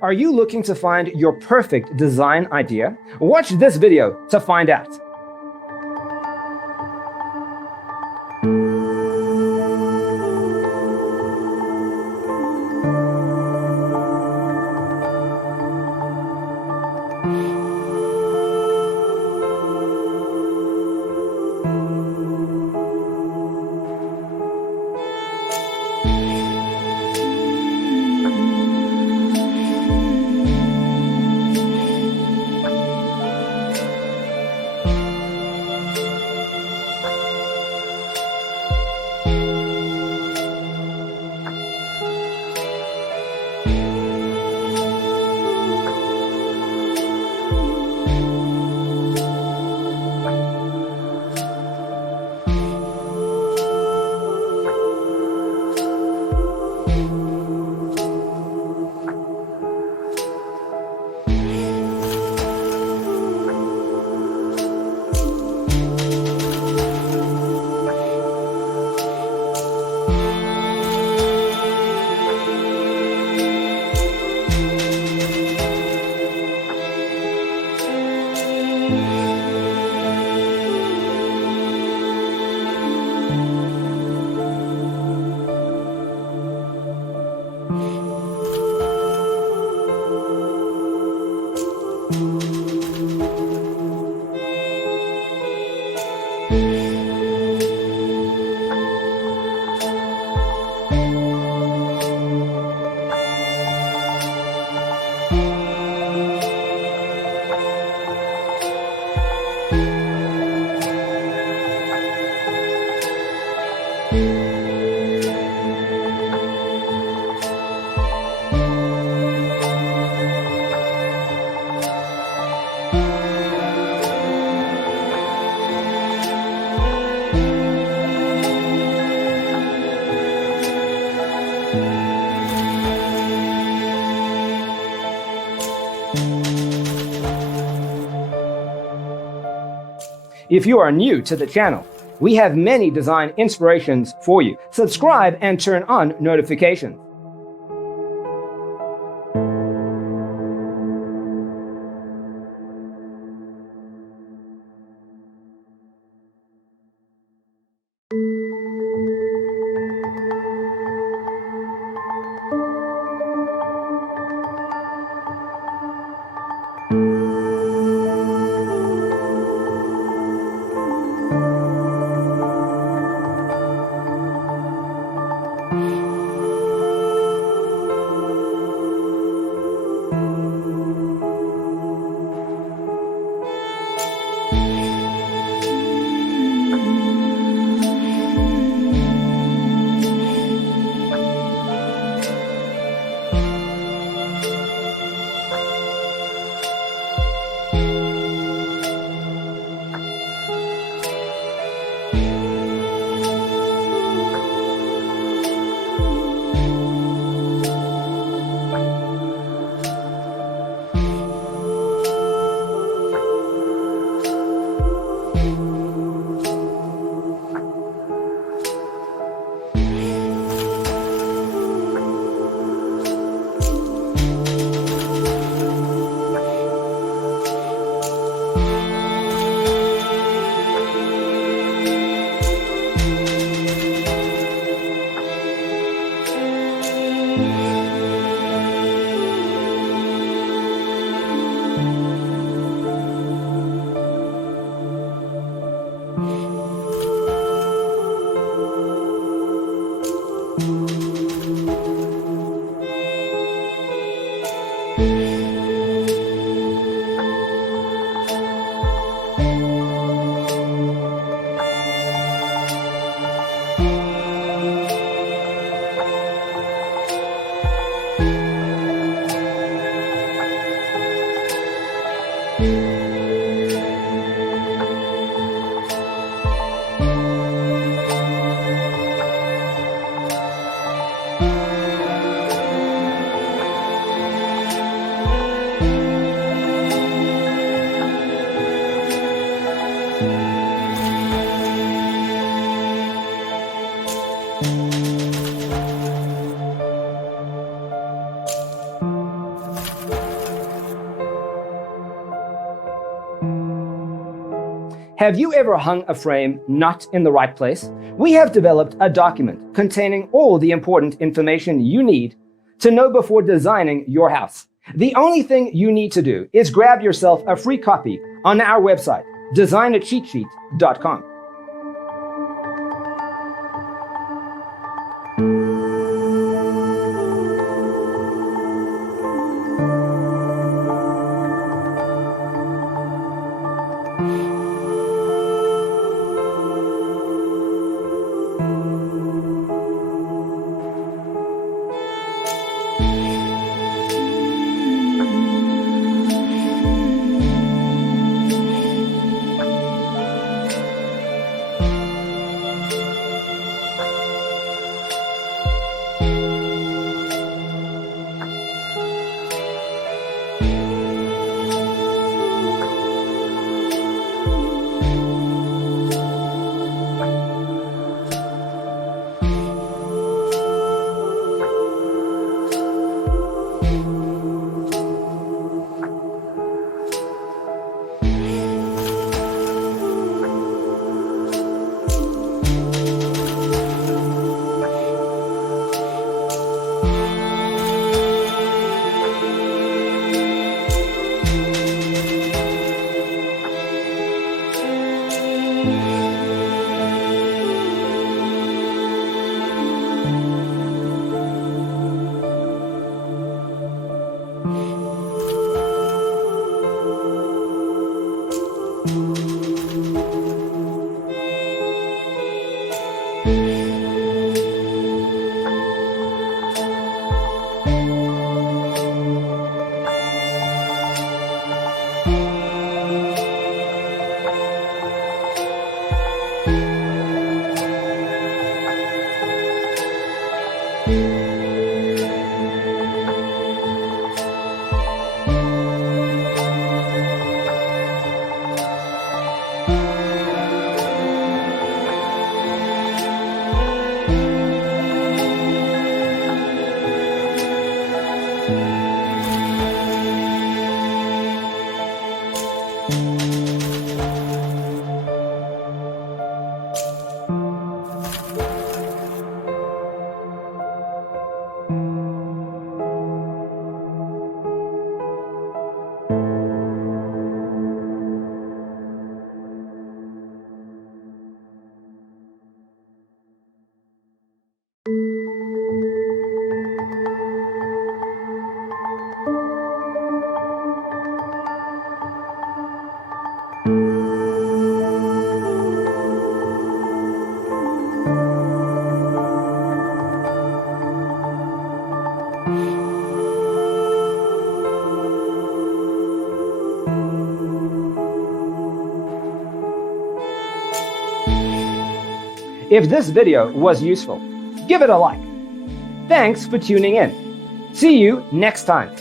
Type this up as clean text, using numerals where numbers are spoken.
Are you looking to find your perfect design idea? Watch this video to find out. If you are new to the channel, we have many design inspirations for you. Subscribe and turn on notifications. Have you ever hung a frame not in the right place? We have developed a document containing all the important information you need to know before designing your house. The only thing you need to do is grab yourself a free copy on our website, designacheatsheet.com. If this video was useful, give it a like. Thanks for tuning in. See you next time.